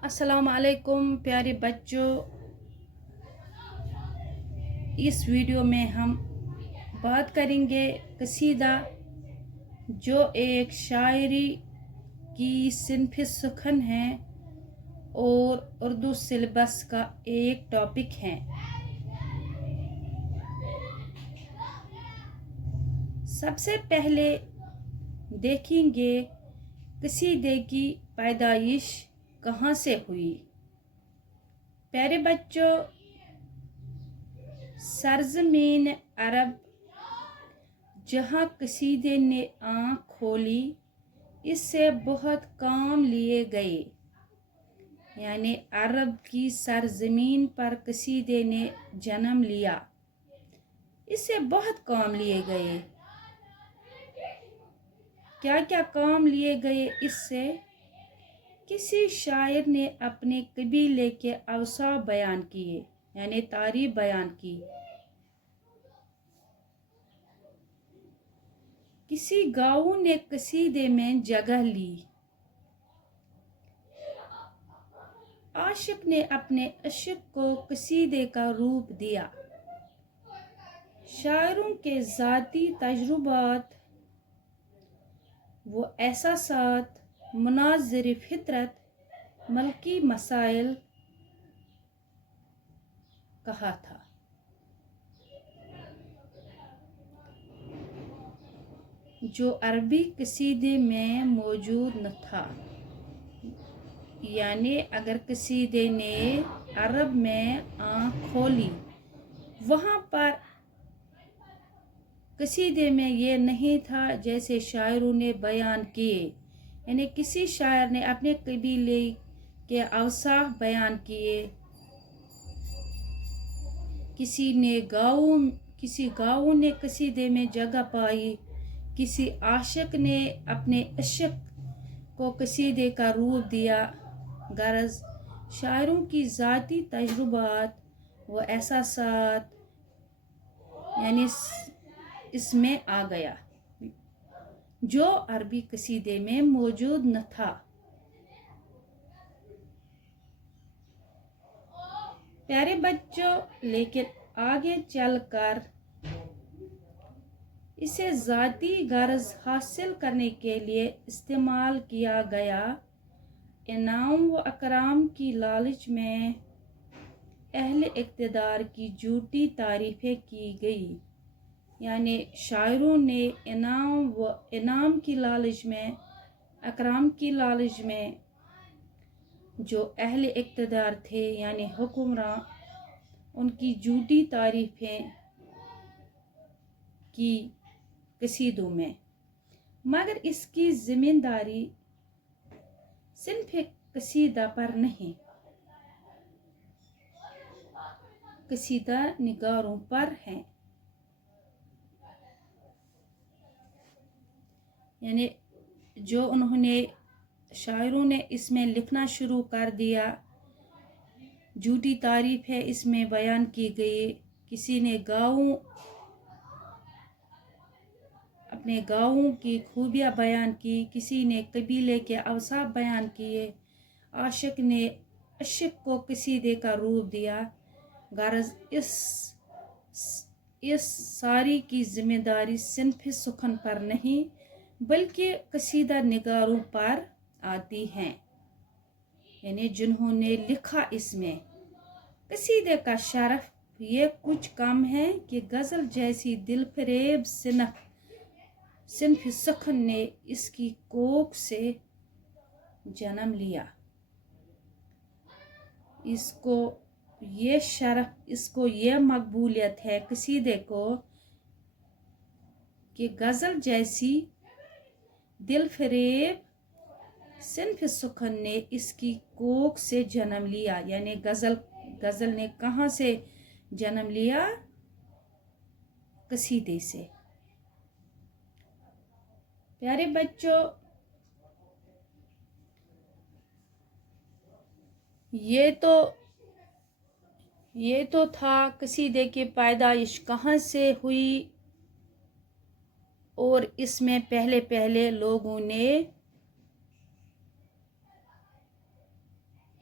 السلام علیکم پیارے بچوں، اس ویڈیو میں ہم بات کریں گے قصیدہ جو ایک شاعری کی صنف سخن ہے اور اردو سلیبس کا ایک ٹاپک ہے۔ سب سے پہلے دیکھیں گے قصیدے کی پیدائش کہاں سے ہوئی۔ پیارے بچوں، سرزمین عرب جہاں قصیدے نے آنکھ کھولی، اس سے بہت کام لیے گئے، یعنی عرب کی سرزمین پر قصیدے نے جنم لیا، اس سے بہت کام لیے گئے۔ کیا کیا کام لیے گئے اس سے؟ کسی شاعر نے اپنے قبیلے کے اوصاف بیان کیے، یعنی تعریف بیان کی۔ کسی گاؤں نے قصیدے میں جگہ لی۔ عاشق نے اپنے عشق کو قصیدے کا روپ دیا۔ شاعروں کے ذاتی تجربات و احساسات، مناظر فطرت، ملکی مسائل کہا تھا۔ جو عربی قصیدے میں موجود نہ تھا، یعنی اگر قصیدے نے عرب میں آنکھ کھولی، وہاں پر قصیدے میں یہ نہیں تھا جیسے شاعروں نے بیان کیے، یعنی کسی شاعر نے اپنے قبیلے کے اوصاف بیان کیے، کسی گاؤں نے قصیدے میں جگہ پائی، کسی عاشق نے اپنے عشق کو قصیدے کا روپ دیا۔ غرض شاعروں کی ذاتی تجربات و احساسات یعنی اس میں آ گیا، جو عربی قصیدے میں موجود نہ تھا۔ پیارے بچوں، لیکن آگے چل کر اسے ذاتی غرض حاصل کرنے کے لیے استعمال کیا گیا۔ انعام و اکرام کی لالچ میں اہل اقتدار کی جھوٹی تعریفیں کی گئی، یعنی شاعروں نے انعام کی لالچ میں، اکرام کی لالچ میں جو اہل اقتدار تھے یعنی حکمراں، ان کی جھوٹی تعریفیں کی قصیدوں میں، مگر اس کی ذمہ داری صنف قصیدہ پر نہیں، قصیدہ نگاروں پر ہے۔ یعنی جو شاعروں نے اس میں لکھنا شروع کر دیا، جھوٹی تعریف ہے اس میں بیان کی گئی، کسی نے اپنے گاؤں کی خوبیاں بیان کی، کسی نے قبیلے کے اوصاف بیان کیے، عاشق نے عشق کو قصیدے کا روپ دیا۔ غرض اس ساری کی ذمہ داری صنف سخن پر نہیں بلکہ قصیدہ نگاروں پر آتی ہے، یعنی جنہوں نے لکھا۔ اس میں قصیدے کا شرف یہ کچھ کم ہے کہ غزل جیسی دل فریب صنف سخن نے اس کی کوکھ سے جنم لیا۔ اس کو یہ شرف، اس کو یہ مقبولیت ہے قصیدے کو کہ غزل جیسی دل فریب صنف سخن نے اس کی کوکھ سے جنم لیا، یعنی غزل نے کہاں سے جنم لیا؟ قصیدے سے۔ پیارے بچوں، یہ تو تھا قصیدے کی پیدائش کہاں سے ہوئی، اور اس میں پہلے لوگوں نے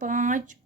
5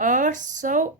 800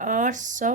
800